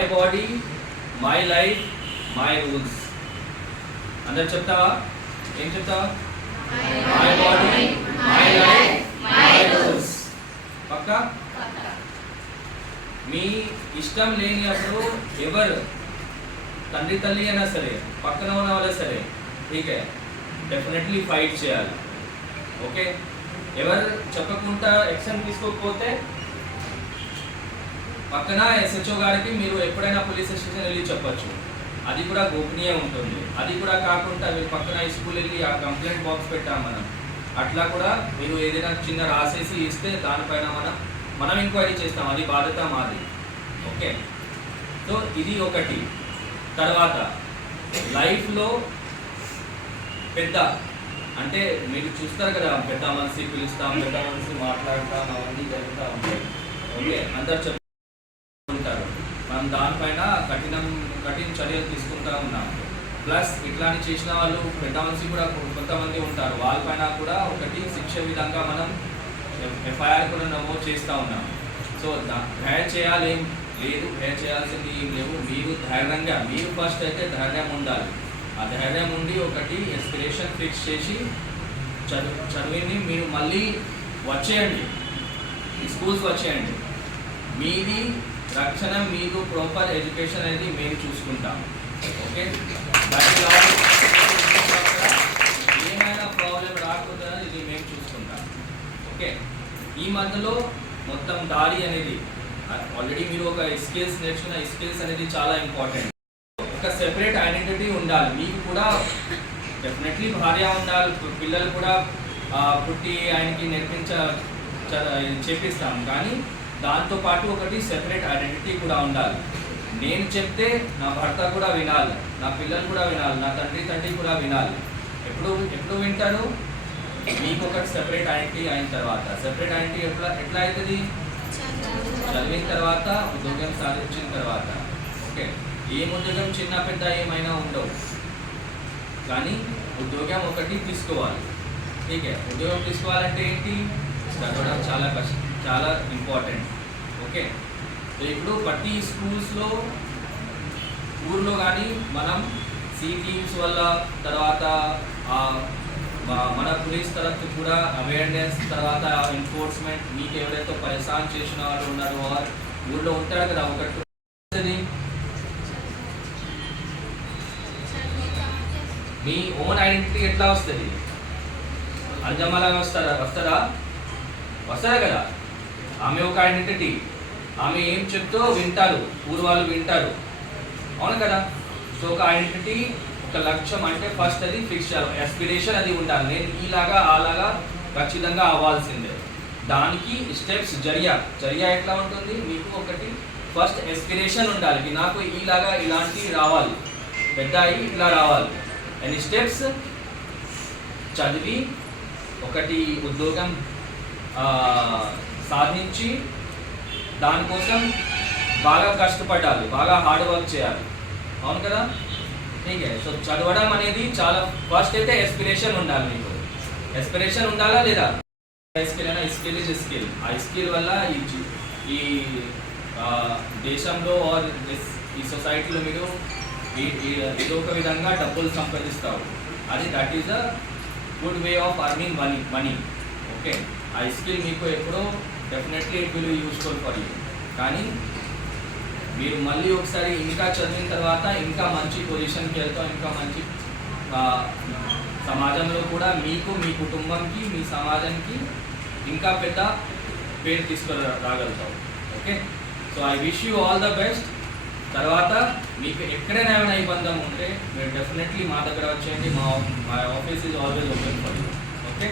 My body my life my rules. అందరు చెప్తావా? ఏం చెప్తావా? My body my life my rules. పక్కా? మీ ఇష్టం లేని అప్పుడు ఎవరు తండ్రి తల్లి అయినా సరే పక్కన ఉన్న వాళ్ళే సరే ఠీకే డెఫినెట్లీ ఫైట్ చేయాలి. ఓకే, ఎవరు చెప్పకుండా యాక్షన్ తీసుకోకపోతే పక్కన ఎస్హెచ్ఓ గారికి మీరు ఎప్పుడైనా పోలీస్ స్టేషన్ వెళ్ళి చెప్పచ్చు. అది కూడా గోపనీయం ఉంటుంది. అది కూడా కాకుండా మీరు పక్కన స్కూల్ వెళ్ళి ఆ కంప్లైంట్ బాక్స్ పెట్టాం మనం, అట్లా కూడా మీరు ఏదైనా చిన్న రాసేసి ఇస్తే దానిపైన మనం ఎంక్వైరీ చేస్తాం. అది బాధ్యత మాది. ఓకే, సో ఇది ఒకటి. తర్వాత లైఫ్లో పెద్ద అంటే మీరు చూస్తారు కదా, పెద్ద మనిషి పిలుస్తాం, పెద్ద మనిషి మాట్లాడతాం, అవన్నీ జరుగుతూ ఉంటాయి. ఓకే, అందరు చెప్తుంటారు. మనం దానిపైన కఠిన చర్యలు తీసుకుంటూ ఉన్నాం. ప్లస్ ఇట్లాంటి చేసిన వాళ్ళు పెద్ద మనిషి కూడా కొంతమంది ఉంటారు, వాళ్ళపైన కూడా ఒకటి శిక్ష విధంగా మనం ఎఫ్ఐఆర్ కూడా నమోదు చేస్తూ ఉన్నాం. సో భయం చేయాలేం లేదు, భయం చేయాల్సింది ఏం లేవు. మీరు ధైర్యంగా, మీరు ఫస్ట్ అయితే ధైర్యం ఉండాలి. ఆ ధైర్యం ఉండి ఒకటి ఎస్పిరేషన్ ఫిక్స్ చేసి చదివింది మీరు మళ్ళీ వచ్చేయండి, స్కూల్స్ వచ్చేయండి. మీది రక్షణ, మీకు ప్రాపర్ ఎడ్యుకేషన్ అనేది మేము చూసుకుంటాం. ఓకే, ఏమైనా ప్రాబ్లం రాకుండా ఇది మేము చూసుకుంటాం. ఓకే, ఈ మధ్యలో మొత్తం దారి అనేది ఆల్రెడీ మీరు ఒక స్కిల్స్ నేర్చుకున్న స్కిల్స్ అనేది చాలా ఇంపార్టెంట్. ఒక సెపరేట్ ఐడెంటిటీ ఉండాలి. మీకు కూడా డెఫినెట్లీ భార్య ఉండాలి, పిల్లలు కూడా పుట్టి ఆయనకి చేపిస్తాం. కానీ దాంతోపాటు ఒకటి సెపరేట్ ఐడెంటిటీ కూడా ఉండాలి. నేను చెప్తే నా భర్త కూడా వినాలి, నా పిల్లలు కూడా వినాలి, నా తండ్రి కూడా వినాలి. ఎప్పుడు వింటారు? మీకు ఒకటి సెపరేట్ ఐడెంటిటీ అయిన తర్వాత. సెపరేట్ ఐడెంటిటీ ఎట్లా అవుతుంది? చదివిన తర్వాత, ఉద్యోగం సాధించిన తర్వాత. ఓకే, ఏం ఉద్యోగం చిన్న పెద్ద ఏమైనా ఉండవు, కానీ ఉద్యోగం ఒకటి తీసుకోవాలి. ఠీకే, ఉద్యోగం తీసుకోవాలంటే ఏంటి? చదవడం చాలా చాలా ఇంపార్టెంట్. ఓకే, సో ఇప్పుడు ప్రతి స్కూల్స్లో ఊర్లో కానీ మనం సి టీమ్స్ వల్ల, తర్వాత మన పోలీస్ తరఫు కూడా అవేర్నెస్, తర్వాత ఎన్ఫోర్స్మెంట్, మీకు ఎవరైతే పరేషాన్ చేసిన వాళ్ళు ఉన్నారో ఊళ్ళో ఉంటారు కదా, ఒకటి మీ ఓన్ ఐడెంటిటీ ఎట్లా వస్తుంది? అంజమ్మలాగా వస్తారా కదా? ఆమె ఒక ఐడెంటిటీ, ఆమె ఏం చెప్తో వింటారు, ఊరు వాళ్ళు వింటారు, అవును కదా? సో ఒక ఐడెంటిటీ, ఒక లక్ష్యం అంటే ఫస్ట్ అది ఫిక్స్ చేయాలి. ఎస్పిరేషన్ అది ఉండాలి. నేను ఈలాగా అలాగా ఖచ్చితంగా అవ్వాల్సిందే. దానికి స్టెప్స్ జరియా ఎట్లా ఉంటుంది? మీకు ఒకటి ఫస్ట్ ఎస్పిరేషన్ ఉండాలి, నాకు ఈలాగా ఇలాంటి రావాలి, పెద్ద అయ్యి ఇట్లా రావాలి. అండ్ స్టెప్స్ చదివి ఒకటి ఉద్యోగం సాధించి దానికోసం బాగా కష్టపడాలి, బాగా హార్డ్ వర్క్ చేయాలి, అవును కదా? ఠీకే, సో చదవడం అనేది చాలా ఫస్ట్ అయితే ఎస్పిరేషన్ ఉండాలి. మీకు ఎస్పిరేషన్ ఉండాలా లేదా? స్కిల్ అయినా స్కిల్ ఇస్ స్కిల్. ఆ స్కిల్ వల్ల ఈ దేశంలో ఆర్ ఈ సొసైటీలో మీరు ఏదో ఒక విధంగా డబ్బులు సంపాదిస్తారు. That is a good way of earning money. Okay, ఆ స్కిల్ మీకు ఎప్పుడో definitely it will useful for you. కానీ మీరు మళ్ళీ ఒకసారి ఇంకా చదివిన తర్వాత ఇంకా మంచి పొజిషన్కి వెళ్తాం, ఇంకా మంచి సమాజంలో కూడా మీకు, మీ కుటుంబంకి, మీ సమాజానికి ఇంకా పెద్ద పేరు తీసుకురాగలుగుతాం. Okay, so I wish you all the best. తర్వాత మీకు ఎక్కడైనా ఏమైనా ఇబ్బంది ఉంటే మీరు డెఫినెట్లీ మా దగ్గర వచ్చేయండి. మా office is always open for you. Okay.